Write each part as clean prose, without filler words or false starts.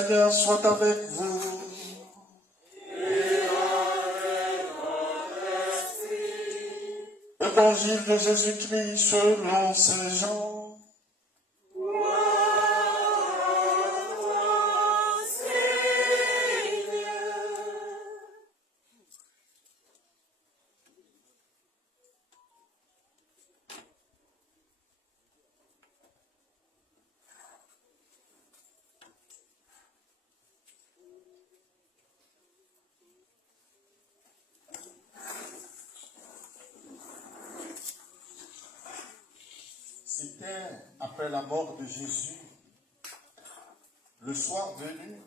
Seigneur soit avec vous. Évangile de Jésus-Christ selon Saint Jean. C'était après la mort de Jésus, le soir venu,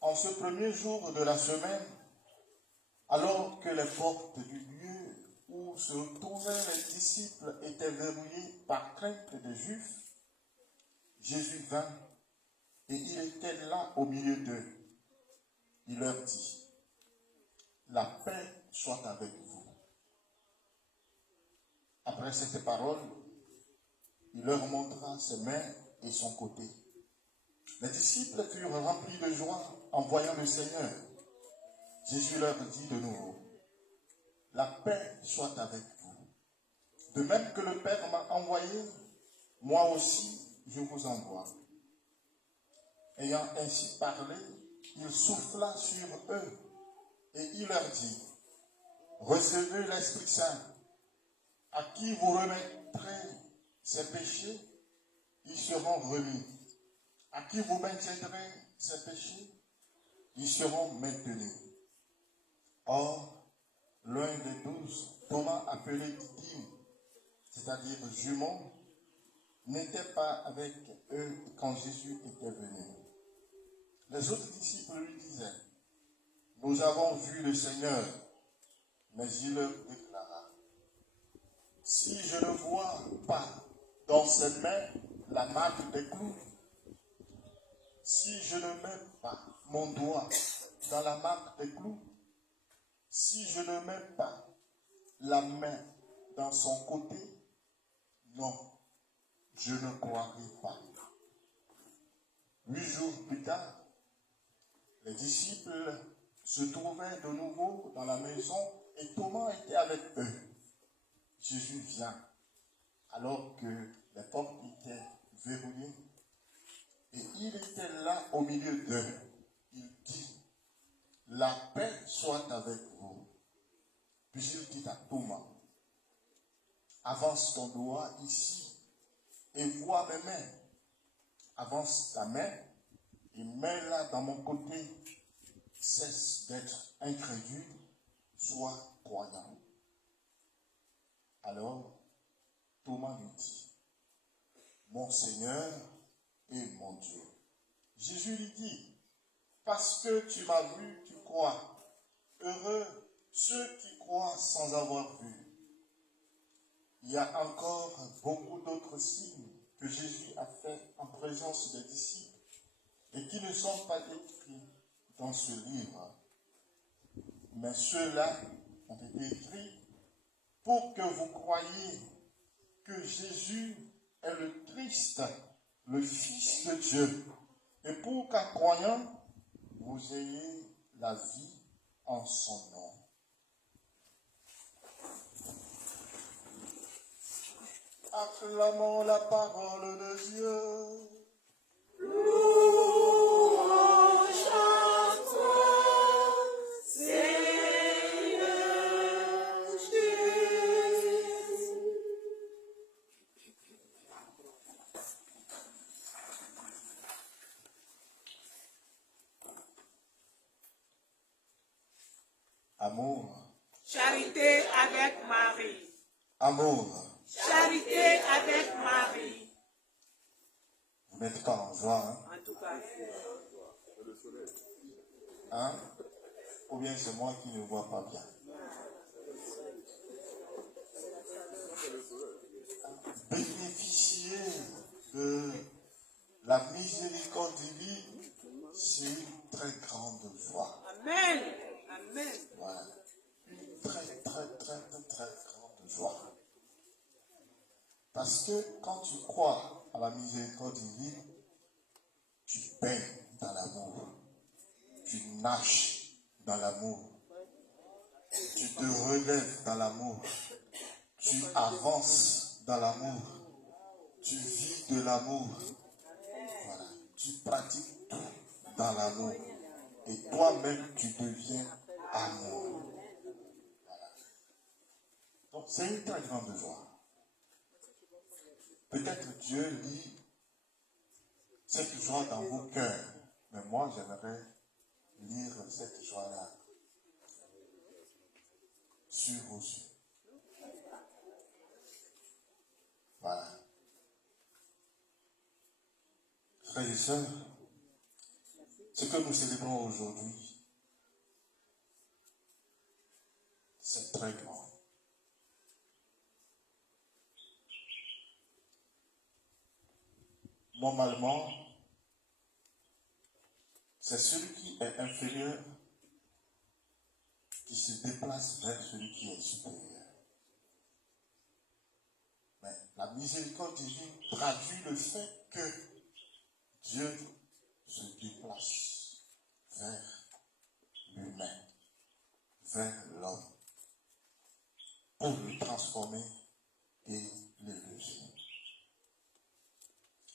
en ce premier jour de la semaine, alors que les portes du lieu où se trouvaient les disciples étaient verrouillées par crainte des Juifs, Jésus vint et il était là au milieu d'eux. Il leur dit, la paix soit avec vous. Après cette parole, il leur montra ses mains et son côté. Les disciples furent remplis de joie en voyant le Seigneur. Jésus leur dit de nouveau, la paix soit avec vous. De même que le Père m'a envoyé, moi aussi je vous envoie. Ayant ainsi parlé, il souffla sur eux et il leur dit, recevez l'Esprit Saint. À qui vous remettrez ses péchés, ils seront remis. À qui vous maintiendrez ses péchés, ils seront maintenus. Or, l'un des 12, Thomas appelé Didyme, c'est-à-dire jumeau, n'était pas avec eux quand Jésus était venu. Les autres disciples lui disaient, nous avons vu le Seigneur, mais il leur déclara, si je ne vois pas dans ses mains la marque des clous, si je ne mets pas mon doigt dans la marque des clous, si je ne mets pas la main dans son côté, non, je ne croirai pas. 8 jours plus tard, les disciples se trouvaient de nouveau dans la maison et Thomas était avec eux. Jésus vient, alors que les portes étaient verrouillées, et il était là au milieu d'eux. Il dit, la paix soit avec vous. Puis il dit à Thomas, avance ton doigt ici et vois mes mains. Avance ta main et mets-la dans mon côté. Cesse d'être incrédule, sois croyant. Alors, Thomas lui dit, mon Seigneur et mon Dieu. Jésus lui dit, parce que tu m'as vu, tu crois. Heureux ceux qui croient sans avoir vu. Il y a encore beaucoup d'autres signes que Jésus a fait en présence des disciples et qui ne sont pas écrits dans ce livre. Mais ceux-là ont été écrits pour que vous croyiez que Jésus est le Christ, le Fils de Dieu, et pour qu'en croyant, vous ayez la vie en son nom. Acclamons la parole de Dieu. Louange à toi, Seigneur Jésus. Amour. Charité avec Marie. Amour. Charité avec Marie. Vous n'êtes pas en joie, hein? En tout cas. Hein? Ou bien c'est moi qui ne vois pas bien. Bénéficier de la miséricorde divine, c'est une très grande joie. Amen. Amen. Voilà. Une très grande joie. Parce que quand tu crois à la miséricorde divine, tu baignes dans l'amour. Tu nages dans l'amour. Tu te relèves dans l'amour. Tu avances dans l'amour. Tu vis de l'amour. Voilà. Tu pratiques tout dans l'amour. Et toi-même, tu deviens amour. Voilà. Donc, c'est une très grande joie. Peut-être Dieu lit cette joie dans vos cœurs. Mais moi, j'aimerais lire cette joie-là sur vos yeux. Voilà. Frères et sœurs, ce que nous célébrons aujourd'hui, c'est très grand. Normalement, c'est celui qui est inférieur qui se déplace vers celui qui est supérieur. Mais la miséricorde divine traduit le fait que Dieu se déplace vers l'humain, vers l'homme, pour le transformer et l'élever.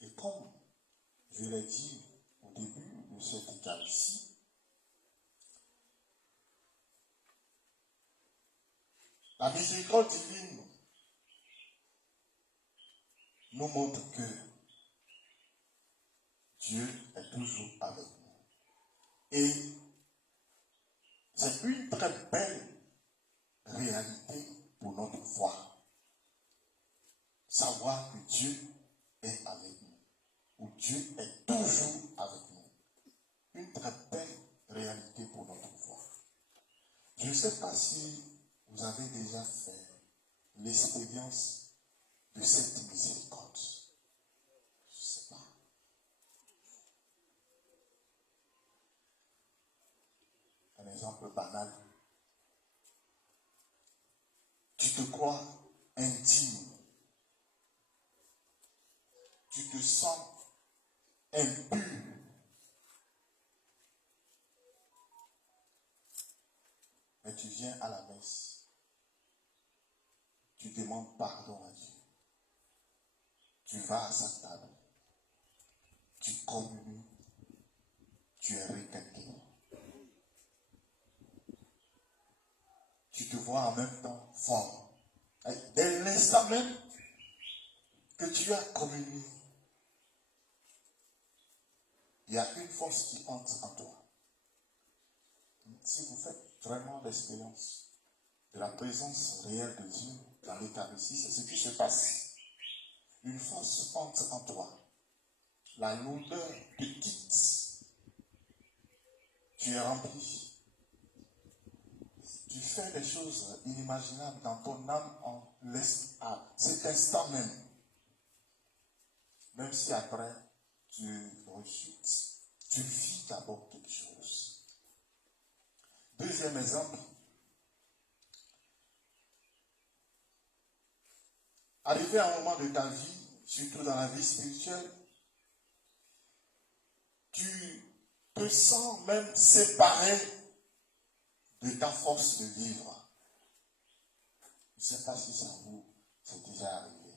Et comme je l'ai dit au début de cette Eucharistie, la miséricorde divine nous montre que Dieu est toujours avec nous. Et c'est une très belle réalité pour notre foi. Savoir que Dieu est avec nous, ou Dieu est toujours avec nous. Une très belle réalité pour notre foi. Je ne sais pas si vous avez déjà fait l'expérience de cette miséricorde. Je ne sais pas. Un exemple banal. Tu te crois indigne. Tu te sens impur. Mais tu viens à la messe. Tu demandes pardon à Dieu. Tu vas à sa table. Tu communies. Tu es requinqué. Tu te vois en même temps fort. Dès l'instant même que tu as communié, il y a une force qui entre en toi. Si vous faites vraiment l'expérience de la présence réelle de Dieu dans l'Eucharistie, c'est ce qui se passe. Une force entre en toi. La lourdeur te quitte. Tu es rempli. Tu fais des choses inimaginables dans ton âme en à cet instant même. Même si après tu rechutes, tu vis d'abord quelque chose. Deuxième exemple. Arrivé à un moment de ta vie, surtout dans la vie spirituelle, tu te sens même séparé de ta force de vivre. Je ne sais pas si ça vous est déjà arrivé.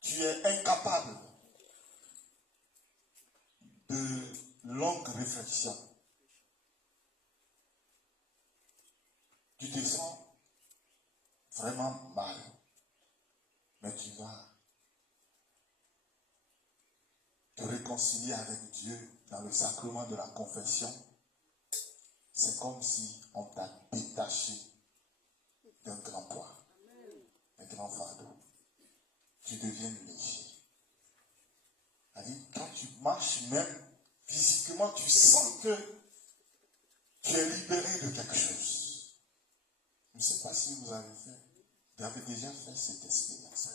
Tu es incapable de longues réflexions. Tu te sens vraiment mal. Mais tu vas te réconcilier avec Dieu dans le sacrement de la confession. C'est comme si on t'a détaché d'un grand poids, d'un grand fardeau. Tu deviens léger. C'est-à-dire, quand tu marches même, physiquement, tu sens que tu es libéré de quelque chose. Je ne sais pas si vous avez déjà fait cette expérience.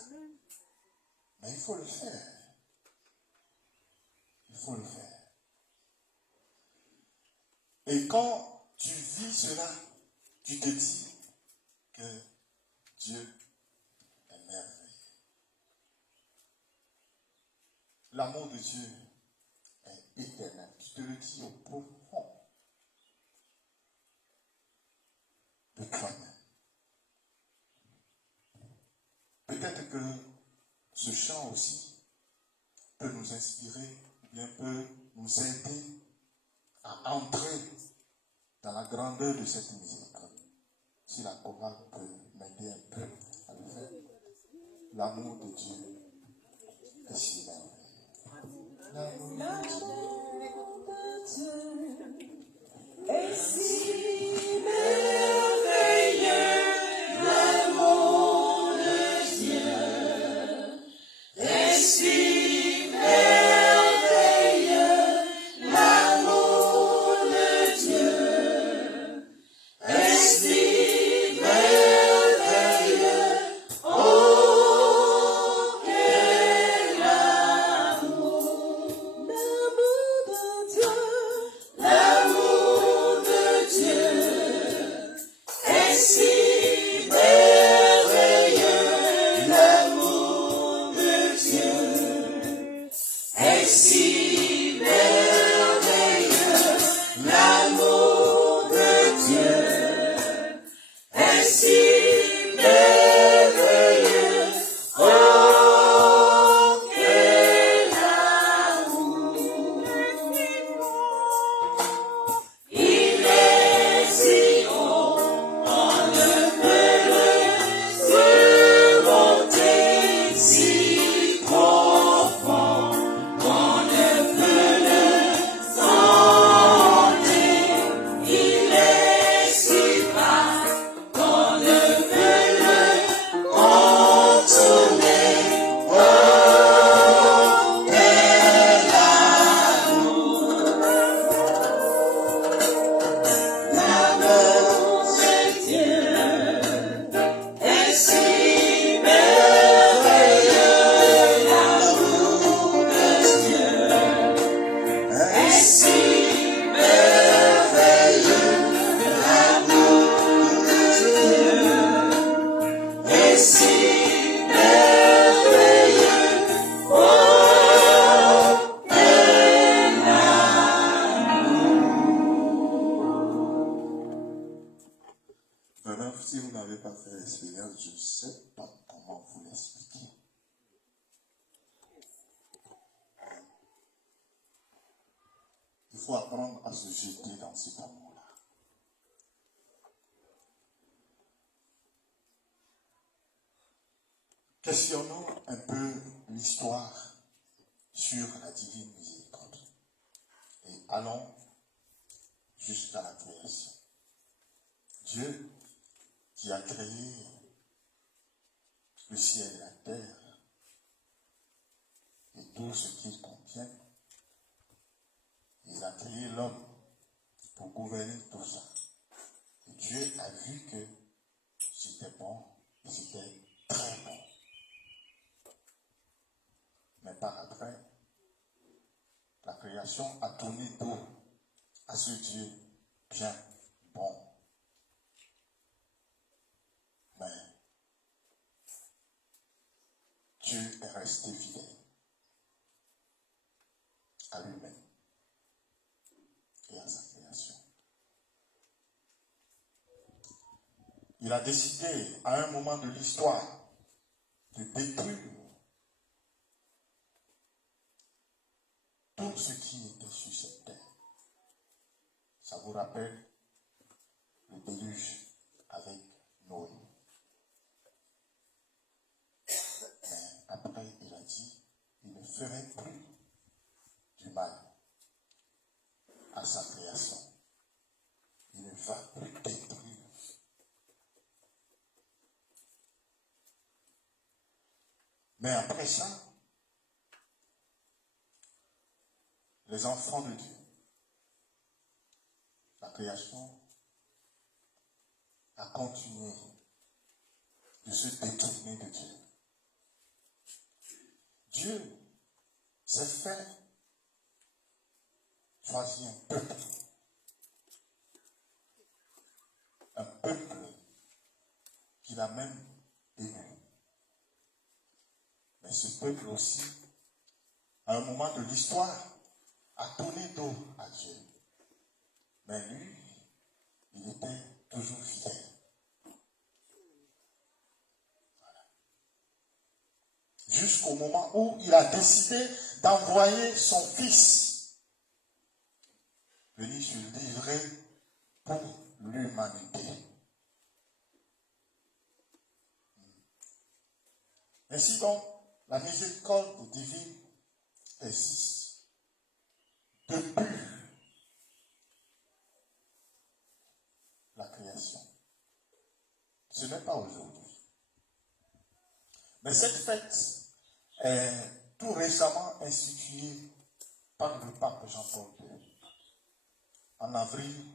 Mais il faut le faire. Il faut le faire. Et quand tu vis cela, tu te dis que Dieu est merveilleux. l'amour de Dieu est éternel. Tu te le dis au profond de toi-même. Peut-être que ce chant aussi peut nous inspirer, ou bien peut nous aider à entrer dans la grandeur de cette miséricorde. Si la chorale peut m'aider un peu à le faire. L'amour de Dieu est si merveilleux. L'amour de Dieu est si merveilleux. L'amour de Dieu est si merveilleux. L'amour de Dieu est si merveilleux. Oh, quel amour! L'amour de Dieu, l'amour de Dieu est si merveilleux. L'amour de Dieu est si merveilleux. L'amour de Dieu est si merveilleux. Oh, quel amour! Il est si haut, on ne peut le surmonter, si profond, on ne peut le sonder. Il est si bas, on ne peut le contourner. Oh, quel amour! L'amour de Dieu est si merveilleux. L'amour de Dieu est si merveilleux. L'amour de Dieu est si merveilleux. Oh, quel Vraiment, si vous n'avez pas fait l'expérience, je ne sais pas comment vous l'expliquer. Il faut apprendre à se jeter dans cet amour-là. Questionnons un peu l'histoire sur la divine miséricorde. Et allons jusqu'à la création. Dieu qui a créé le ciel et la terre et tout ce qu'il contient, il a créé l'homme pour gouverner tout ça. Et Dieu a vu que c'était bon et c'était très bon. Mais par après, la création a tourné dos à ce Dieu bien bon. Mais Dieu est resté fidèle à lui-même et à sa création. Il a décidé à un moment de l'histoire de détruire tout ce qui était sur cette terre. Ça vous rappelle le déluge avec Noé. Mais après, il a dit, il ne ferait plus du mal à sa création. Il ne va plus détruire. Mais après ça, les enfants de Dieu, la création a continué de se détourner de Dieu. Dieu s'est fait choisir un peuple qu'il a même élu. Mais ce peuple aussi à un moment de l'histoire, a tourné dos à Dieu. Mais lui, il était toujours fidèle. Voilà. Jusqu'au moment où il a décidé d'envoyer son fils venir se livrer pour l'humanité. Ainsi donc, la miséricorde divine existe depuis la création. Ce n'est pas aujourd'hui. Mais cette fête est tout récemment instituée par le pape Jean-Paul II en avril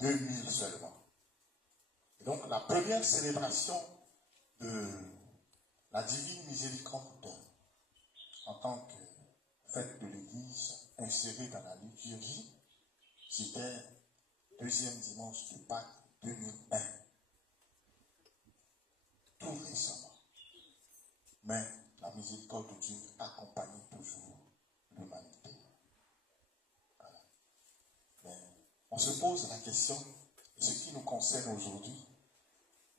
2000 seulement. Et donc la première célébration de la divine miséricorde en tant que fête de l'Église insérée dans la liturgie, c'était deuxième dimanche du Pâques 2001. Tout récemment. Mais la miséricorde de Dieu accompagne toujours l'humanité. Voilà. Mais on se pose la question, ce qui nous concerne aujourd'hui,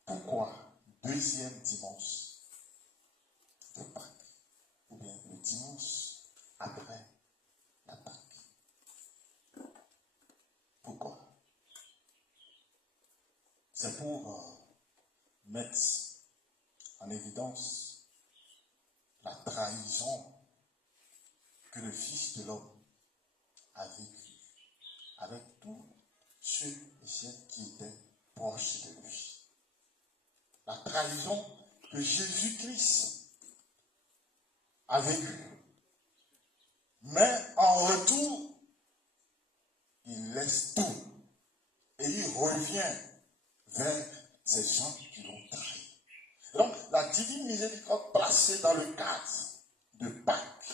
pourquoi deuxième dimanche de Pâques, ou bien le dimanche après la Pâques? Pourquoi? C'est pour mettre en évidence la trahison que le Fils de l'homme a vécue avec tous ceux et celles qui étaient proches de lui. La trahison que Jésus-Christ a vécue. Mais en retour, il laisse tout et il revient vers ces gens qui l'ont trahi. Donc, la divine miséricorde placée dans le cadre de Pâques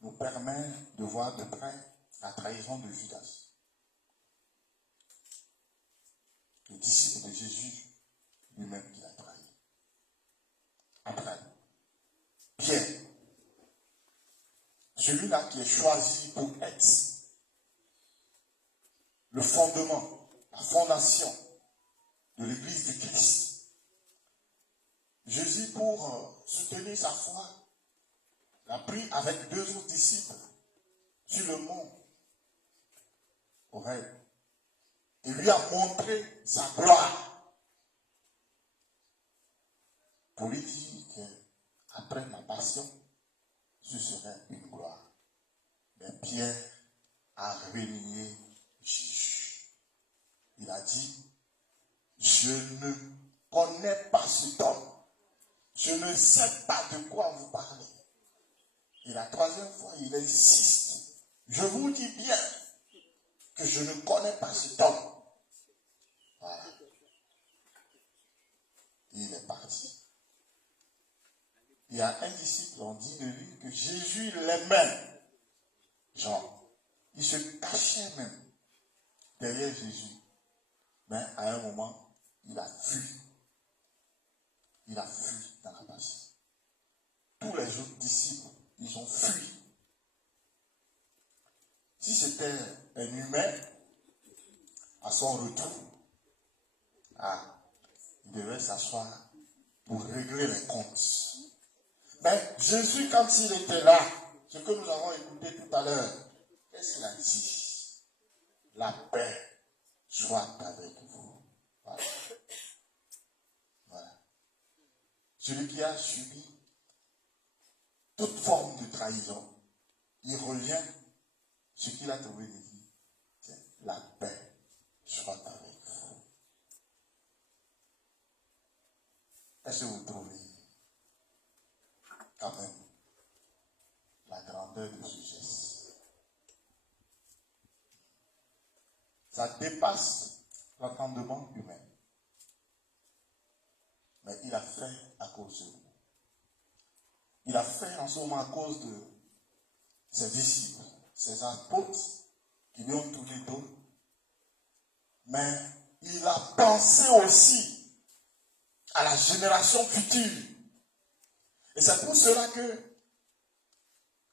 nous permet de voir de près la trahison de Judas, le disciple de Jésus lui-même qui l'a trahi. Après, Pierre, celui-là qui est choisi pour être le fondement, la fondation de l'Église du Christ. Jésus, pour soutenir sa foi, l'a pris avec deux autres disciples sur le mont Horeb et lui a montré sa gloire pour lui dire qu'après ma passion, ce serait une gloire. Mais Pierre a renié Jésus. Il a dit, je ne connais pas cet homme. Je ne sais pas de quoi vous parlez. Et la troisième fois, il insiste. Je vous dis bien que je ne connais pas cet homme. Voilà. Et il est parti. Il y a un disciple, on dit de lui que Jésus l'aimait. Genre, il se cachait même derrière Jésus. Mais à un moment, il a fui. Il a fui dans la passion. Tous les autres disciples, ils ont fui. Si c'était un humain, à son retour, il devait s'asseoir pour régler les comptes. Mais Jésus, quand il était là, ce que nous avons écouté tout à l'heure, qu'est-ce qu'il a dit? La paix soit avec vous. Voilà. Voilà. Celui qui a subi toute forme de trahison, il revient, ce qu'il a trouvé de dire, c'est la paix soit avec vous. Est-ce que vous trouvez quand même la grandeur de ce geste? Ça dépasse l'entendement humain. Mais il a fait à cause de vous. Il a fait en ce moment à cause de ses disciples, ses apôtres qui lui ont tourné dos. Mais il a pensé aussi à la génération future. Et c'est pour cela que,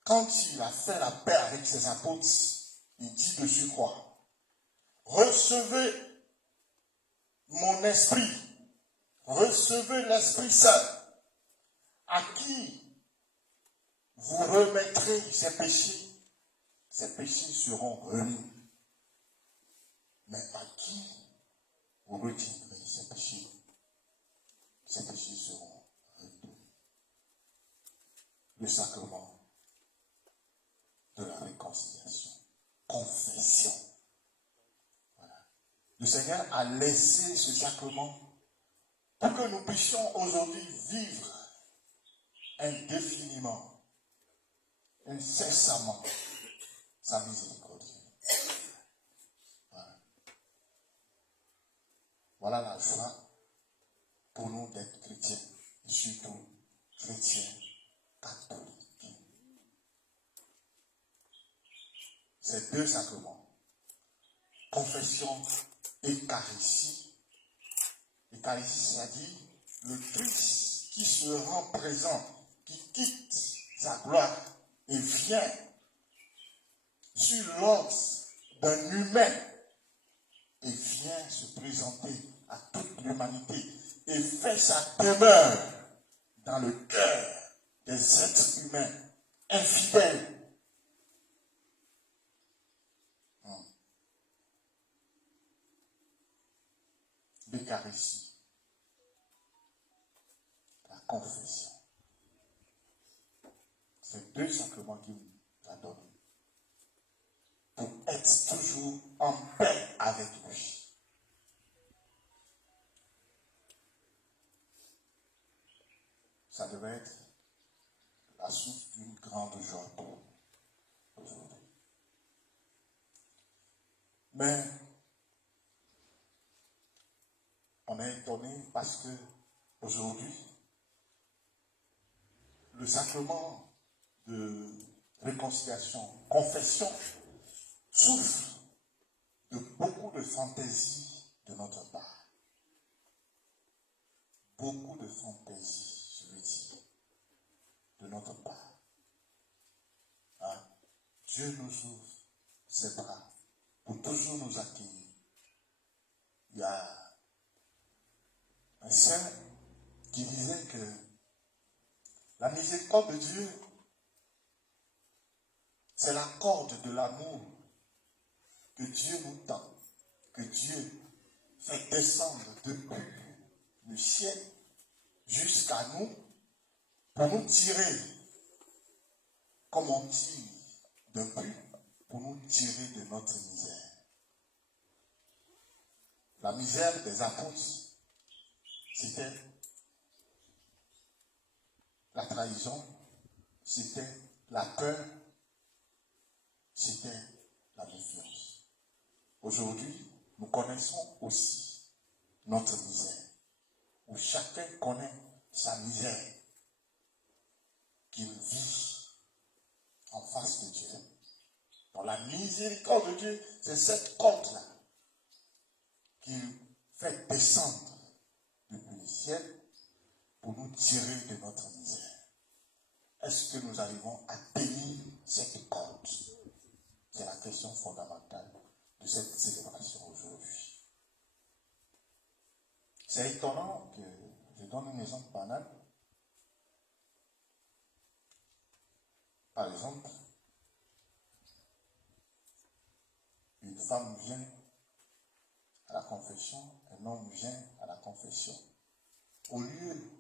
quand il a fait la paix avec ses apôtres, il dit de surcroît, recevez mon esprit, recevez l'Esprit Saint, à qui vous remettrez ces péchés seront remis. Mais à qui vous retiendrez ces péchés seront remis. Le sacrement de la réconciliation, confession. Voilà. Le Seigneur a laissé ce sacrement pour que nous puissions aujourd'hui vivre indéfiniment, incessamment sa miséricorde. Voilà. Voilà la joie pour nous d'être chrétiens, et surtout chrétiens catholiques. Ces deux sacrements, confession et Eucharistie. L'Eucharistie, c'est-à-dire le Christ qui se rend présent, qui quitte sa gloire et vient sur l'os d'un humain et vient se présenter à toute l'humanité et fait sa demeure dans le cœur des êtres humains infidèles. L'Eucharistie, la confession. C'est deux sacrements qui nous a donnés pour être toujours en paix avec lui. Ça devait être la source d'une grande joie pour aujourd'hui. Mais on est étonné parce que aujourd'hui, le sacrement de réconciliation, confession, souffre de beaucoup de fantaisie de notre part. Beaucoup de fantaisie, je veux dire, de notre part. Hein? Dieu nous ouvre ses bras pour toujours nous accueillir. Il y a un saint qui disait que la miséricorde de Dieu, c'est la corde de l'amour que Dieu nous tend, que Dieu fait descendre depuis le ciel jusqu'à nous pour nous tirer, comme on tire d'un puits, pour nous tirer de notre misère. La misère des apôtres, c'était la trahison, c'était la peur, c'était la méfiance. Aujourd'hui, nous connaissons aussi notre misère, où chacun connaît sa misère qu'il vit en face de Dieu. Dans la miséricorde de Dieu, c'est cette corde-là qu'il fait descendre depuis le ciel pour nous tirer de notre misère. Est-ce que nous arrivons à tenir cette corde? C'est la question fondamentale de cette célébration aujourd'hui. C'est étonnant que, je donne un exemple banal. Par exemple, une femme vient à la confession, un homme vient à la confession. Au lieu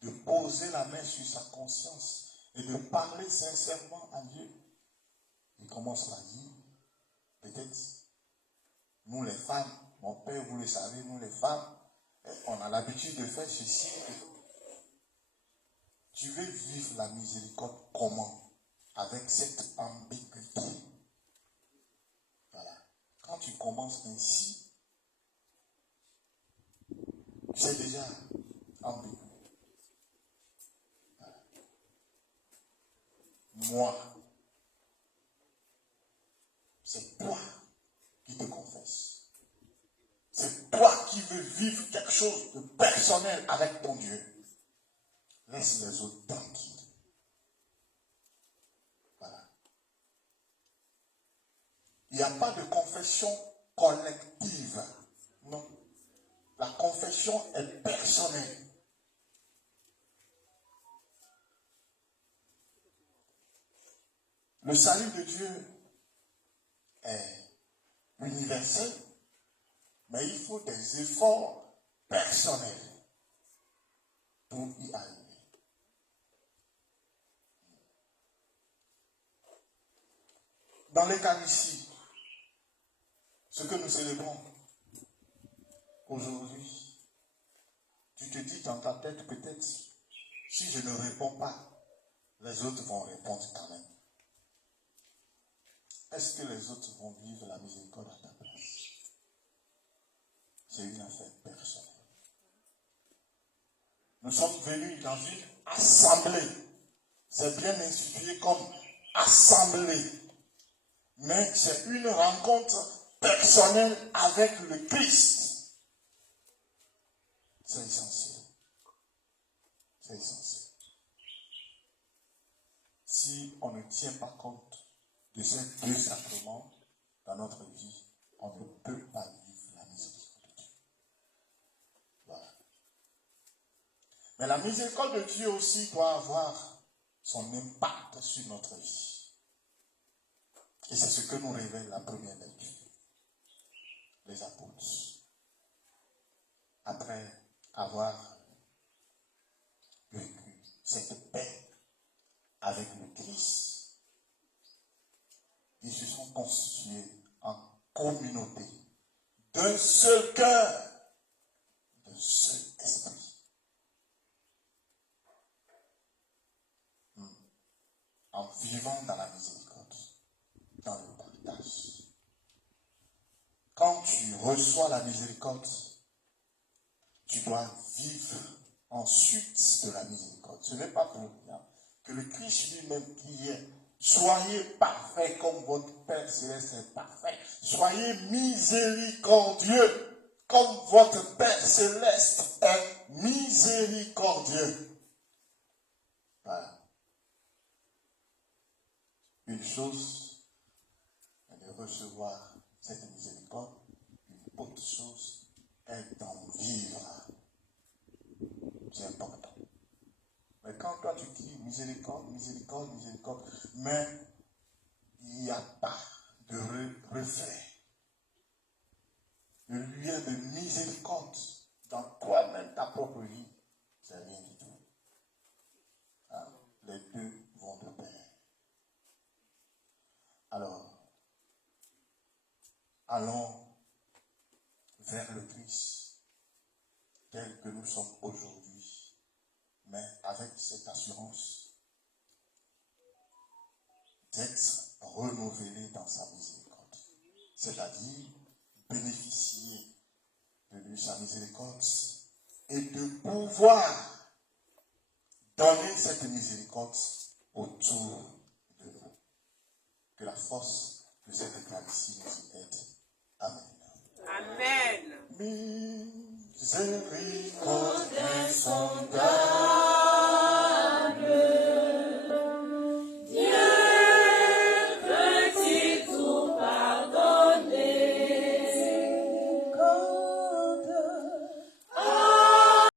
de poser la main sur sa conscience et de parler sincèrement à Dieu, il commence à dire, peut-être, nous les femmes, mon père, vous le savez, nous les femmes, on a l'habitude de faire ceci. Tu veux vivre la miséricorde comment? Avec cette ambiguïté. Voilà. Quand tu commences ainsi, c'est déjà ambigu. Voilà. Moi, c'est toi qui te confesse. C'est toi qui veux vivre quelque chose de personnel avec ton Dieu. laisse les autres tranquilles. Voilà. Il n'y a pas de confession collective. Non. La confession est personnelle. Le salut de Dieu est universel, mais il faut des efforts personnels pour y arriver. Dans l'Eucharistie, ce que nous célébrons aujourd'hui, tu te dis dans ta tête peut-être, si je ne réponds pas, les autres vont répondre quand même. Est-ce que les autres vont vivre la miséricorde à ta place? C'est une affaire personnelle. Nous sommes venus dans une assemblée. C'est bien institué comme assemblée. Mais c'est une rencontre personnelle avec le Christ. C'est essentiel. C'est essentiel. Si on ne tient pas compte de ces deux sacrements dans notre vie, on ne peut pas vivre la miséricorde de Dieu. Voilà. Mais la miséricorde de Dieu aussi doit avoir son impact sur notre vie. Et c'est ce que nous révèle la première lecture. Les apôtres. Après avoir vécu cette paix avec le Christ, ils se sont constitués en communauté d'un seul cœur, d'un seul esprit. En vivant dans la miséricorde, dans le partage. Quand tu reçois la miséricorde, tu dois vivre ensuite de la miséricorde. Ce n'est pas pour rien que le Christ lui-même qui est « Soyez parfaits comme votre Père Céleste est parfait. Soyez miséricordieux comme votre Père Céleste est miséricordieux. » Voilà. Une chose est de recevoir cette miséricorde. Une autre chose est d'en vivre. C'est important. Mais quand toi tu dis miséricorde, miséricorde, miséricorde, mais il n'y a pas de reflet, de lien de miséricorde dans toi-même, ta propre vie, c'est rien du tout. Hein? Les deux vont de pair. Alors, allons vers le Christ tel que nous sommes aujourd'hui, mais avec cette assurance d'être renouvelé dans sa miséricorde. C'est-à-dire bénéficier de sa miséricorde et de pouvoir donner cette miséricorde autour de nous. Que la force de cette Eucharistie nous y aide. Amen. Amen. Miséricorde.